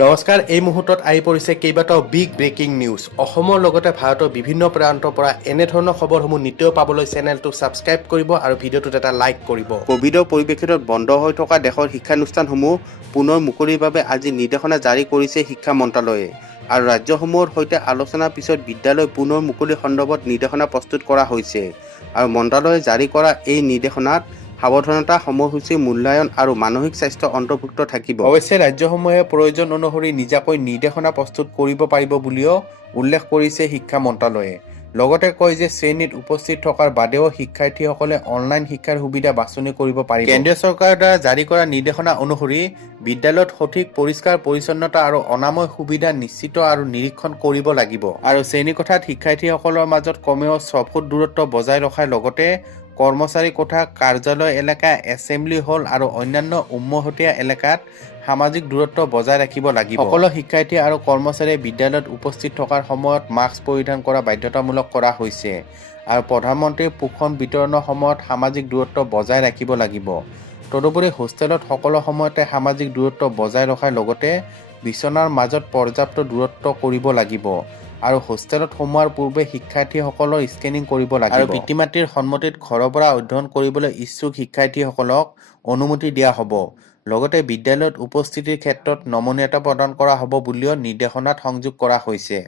নমস্কাৰ, এই মুহূৰ্তত আহি পৰিছে কেইবাটাও বিগ ব্ৰেকিং নিউজ। অসমৰ লগতে ভাৰতৰ বিভিন্ন প্ৰান্তৰ পৰা এনেধৰণৰ খবৰসমূহ নিতৌ পাবলৈ চেনেলটো ছাবস্ক্ৰাইব কৰিব আৰু ভিডিঅ'টোত এটা লাইক কৰিব। কোভিডৰ পৰিপ্ৰেক্ষিতত বন্ধ হৈ থকা দেশৰ শিক্ষানুষ্ঠানসমূহ পুনৰ মুকলিৰ বাবে আজি নিৰ্দেশনা জাৰি কৰিছে শিক্ষা মন্ত্ৰালয়ে আৰু ৰাজ্যসমূহৰ সৈতে আলোচনাৰ পিছত বিদ্যালয় পুনৰ মুকলিৰ সন্দৰ্ভত নিৰ্দেশনা প্ৰস্তুত কৰা হৈছে আৰু মন্ত্ৰালয়ে জাৰি কৰা এই নিৰ্দেশনাত সাৱধানতা সময়সূচী মূল্যায়ন আৰু মানসিক স্বাস্থ্য অন্তৰ্ভুক্ত থাকিব। অৱশ্যে ৰাজ্যসমূহে প্ৰয়োজন অনুসৰি নিজাকৈ নিৰ্দেশনা প্ৰস্তুত কৰিব পাৰিব বুলিও উল্লেখ কৰিছে শিক্ষা মন্ত্ৰালয়ে। লগতে কয় যে শ্ৰেণীত উপস্থিত থকাৰ বাদেও শিক্ষাৰ্থীসকলে অনলাইন শিক্ষাৰ সুবিধা বাছনি কৰিব পাৰিব। কেন্দ্ৰীয় চৰকাৰৰ দ্বাৰা জাৰি কৰা নিৰ্দেশনা অনুসৰি বিদ্যালয়ত সঠিক পৰিষ্কাৰ পৰিচ্ছন্নতা আৰু অনাময় সুবিধা নিশ্চিত আৰু নিৰীক্ষণ কৰিব লাগিব আৰু শ্ৰেণীকোঠাত শিক্ষাৰ্থীসকলৰ মাজত কমেও 6 ফুট দূৰত্ব বজাই ৰখাৰ লগতে কৰ্মচাৰী কোঠা, কাৰ্যালয় এলেকা, এছেম্বলি হল আৰু অন্যান্য উমৈহতীয়া এলেকাত সামাজিক দূৰত্ব বজাই ৰাখিব লাগিব। সকলো শিক্ষাৰ্থী আৰু কৰ্মচাৰীয়ে বিদ্যালয়ত উপস্থিত থকাৰ সময়ত মাস্ক পৰিধান কৰা বাধ্যতামূলক কৰা হৈছে আৰু প্ৰধানমন্ত্ৰীৰ পোষণ বিতৰণৰ সময়ত সামাজিক দূৰত্ব বজাই ৰাখিব লাগিব। তদুপৰি হোষ্টেলত সকলো সময়তে সামাজিক দূৰত্ব বজাই ৰখাৰ লগতে বিচনাৰ মাজত পৰ্যাপ্ত দূৰত্ব কৰিব লাগিব আৰু হোষ্টেলত সোমোৱাৰ পূৰ্বে শিক্ষাৰ্থীসকলৰ স্কেনিং কৰিব লাগিব আৰু পিতৃ-মাতৃৰ সন্মতিত ঘৰৰ পৰা অধ্যয়ন কৰিবলৈ ইচ্ছুক শিক্ষাৰ্থীসকলক অনুমতি দিয়া হ'ব। লগতে বিদ্যালয়ত উপস্থিতিৰ ক্ষেত্ৰত নমনীয়তা প্ৰদান কৰা হ'ব বুলিও নিৰ্দেশনাত সংযোগ কৰা হৈছে।